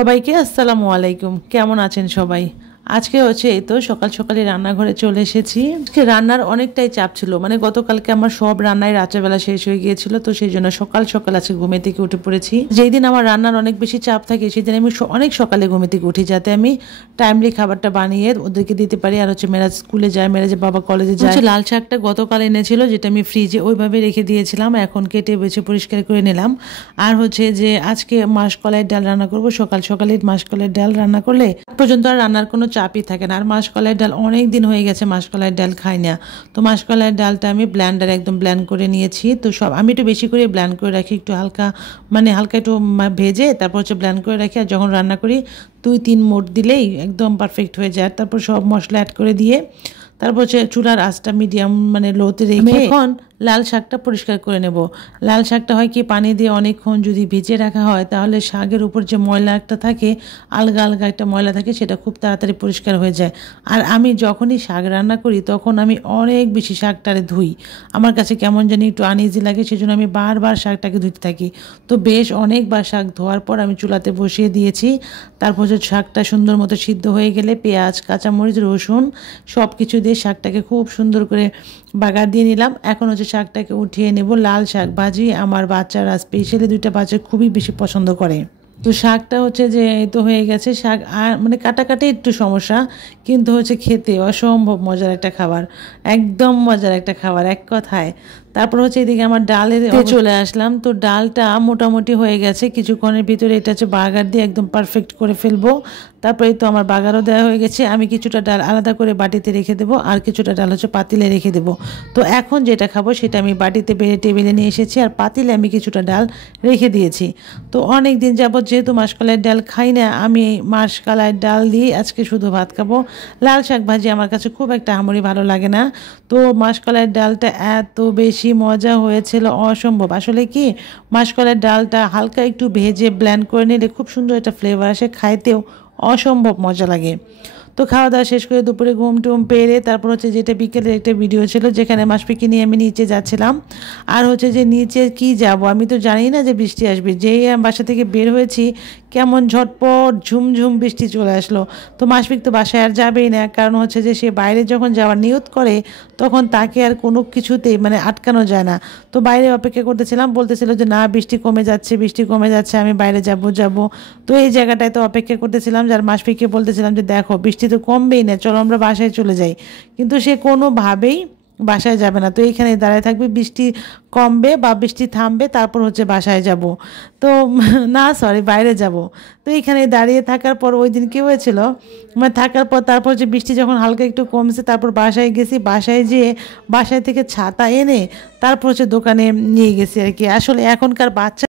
সবাইকে আসসালামু আলাইকুম। কেমন আছেন সবাই? আজকে হচ্ছে এই তো সকাল সকালে রান্নাঘরে চলে এসেছি। আজকে রান্নার অনেকটাই চাপ ছিল, মানে গতকালকে আমার সব রান্নায় রাত্রেবেলা শেষ হয়ে গিয়েছিল, তো সেই জন্য সকাল সকাল আজকে ঘুমে থেকে উঠে পড়েছি। যেই দিন আমার রান্নার অনেক বেশি চাপ থাকে সেদিন আমি অনেক সকালে ঘুমে থেকে উঠি, যাতে আমি টাইমলি খাবারটা বানিয়ে ওদেরকে দিতে পারি। আর হচ্ছে মেরাজ স্কুলে যায়, মেরাজের বাবা কলেজে যায়। লাল শাকটা গতকাল এনেছিল, যেটা আমি ফ্রিজে ওইভাবে রেখে দিয়েছিলাম, এখন কেটে বেছে পরিষ্কার করে নিলাম। আর হচ্ছে যে আজকে মাসকলাইয়ের ডাল রান্না করব। সকাল সকালে মাসকলাইয়ের ডাল রান্না করলে পর্যন্ত আর রান্নার কোনো চাপই থাকে না। আর মাসকলাইয়ের ডাল অনেক দিন হয়ে গেছে মাসকলাইয়ের ডাল খাই না, তো মাসকলাইয়ের ডালটা আমি ব্ল্যান্ডারে একদম ব্ল্যান্ড করে নিয়েছি। তো সব আমি একটু বেশি করে ব্ল্যান্ড করে রাখি, একটু হালকা হালকা একটু ভেজে তারপর হচ্ছে ব্ল্যান্ড করে রাখি। আর যখন রান্না করি 2-3 মোট দিলেই একদম পারফেক্ট হয়ে যায়। তারপর সব মশলা অ্যাড করে দিয়ে তারপর হচ্ছে চুলার আঁচটা মিডিয়াম লোতে রেখে এখন লাল শাকটা পরিষ্কার করে নেব। লাল শাকটা হয় কি, পানি দিয়ে অনেকক্ষণ যদি ভিজিয়ে রাখা হয় তাহলে শাকের উপর যে ময়লা একটা থাকে, আলগা আলগা একটা ময়লা থাকে, সেটা খুব তাড়াতাড়ি পরিষ্কার হয়ে যায়। আর আমি যখনই শাক রান্না করি তখন আমি অনেক বেশি শাকটারে ধুই। আমার কাছে কেমন জানি একটু আনইজি লাগে, সেজন্য আমি বারবার শাকটাকে ধুতে থাকি। তো বেশ অনেকবার শাক ধোয়ার পর আমি চুলাতে বসিয়ে দিয়েছি। তারপর হচ্ছে শাকটা সুন্দর মতো সিদ্ধ হয়ে গেলে পেঁয়াজ, কাঁচামরিচ, রসুন সব কিছু দিয়ে শাকটাকে খুব সুন্দর করে বাগার দিয়ে নিলাম। এখন হচ্ছে শাকটাকে উঠিয়ে নেব। লাল শাক ভাজি আমার বাচ্চারা, স্পেশালি 2টা বাচ্চা খুবই বেশি পছন্দ করে। তো শাকটা হচ্ছে যে এই তো হয়ে গেছে। শাক আর কাটাকাটি একটু সমস্যা, কিন্তু হচ্ছে খেতে অসম্ভব মজার একটা খাবার, একদম মজার একটা খাবার এক কথায়। তারপর হচ্ছে এদিকে আমার ডালের চলে আসলাম। তো ডালটা মোটামুটি হয়ে গেছে, কিছুক্ষণের ভিতরে এটা হচ্ছে বাগার দিয়ে একদম পারফেক্ট করে ফেলবো। তারপরে তো আমার বাগারও দেওয়া হয়ে গেছে। আমি কিছুটা ডাল আলাদা করে বাটিতে রেখে দেবো, আর কিছুটা ডাল হচ্ছে পাতিলে রেখে দেবো। তো এখন যেটা খাবো সেটা আমি বাটিতে বেড়ে টেবিলে নিয়ে এসেছি, আর পাতিলে আমি কিছুটা ডাল রেখে দিয়েছি। তো অনেক দিন যাবত যেহেতু মাসকলাইয়ের ডাল খাই না, আমি মাসকলাইয়ের ডাল দিয়ে আজকে শুধু ভাত খাবো। লাল শাক ভাজি আমার কাছে খুব একটা আমরি ভালো লাগে না। তো মাসকলাইয়ের ডালটা এত বেশি মজা হয়েছিল, অসম্ভব। আসলে কি, মাসকলাইয়ের ডালটা হালকা একটু ভেজে ব্ল্যান্ড করে নিলে খুব সুন্দর একটা ফ্লেভার আসে, খাইতেও অসম্ভব মজা লাগে। তো খাওয়া দাওয়া শেষ করে দুপুরে ঘুম টুম পেরে তারপর হচ্ছে যেটা বিকেলের একটা ভিডিও ছিল, যেখানে মাসপিকে নিয়ে আমি নিচে যাচ্ছিলাম। আর হচ্ছে যে নিচে কি যাব, আমি তো জানি না যে বৃষ্টি আসবে। যেই বাসা থেকে বের হয়েছি কেমন ঝটপট ঝুমঝুম বৃষ্টি চলে আসলো। তো মাসপিক তো বাসায় আর যাবেই না, কারণ হচ্ছে যে সে বাইরে যখন যাওয়ার নিয়ত করে তখন তাকে আর কোনো কিছুতেই আটকানো যায় না। তো বাইরে অপেক্ষা করতেছিলাম, বলতেছিল যে না বৃষ্টি কমে যাচ্ছে, বৃষ্টি কমে যাচ্ছে, আমি বাইরে যাব। তো এই জায়গাটায় তো অপেক্ষা করতেছিলাম, যার মাসপিককে বলতেছিলাম যে দেখো বৃষ্টি তো কমবেই না, চলো আমরা বাসায় চলে যাই। কিন্তু সে কোনোভাবেই বাসায় যাবে না। তো এইখানে দাঁড়ায় থাকবে, বৃষ্টি কমবে বা বৃষ্টি থামবে তারপর হচ্ছে বাসায় যাব। তো না সরি, বাইরে যাব। তো এইখানে দাঁড়িয়ে থাকার পর ওই দিন কী হয়েছিল, থাকার পর তারপর যে বৃষ্টি যখন হালকা একটু কমছে তারপর বাসায় গেছি। বাসায় যেয়ে বাসায় থেকে ছাতা এনে তারপর হচ্ছে দোকানে নিয়ে গেছি আর কি। আসলে এখনকার বাচ্চা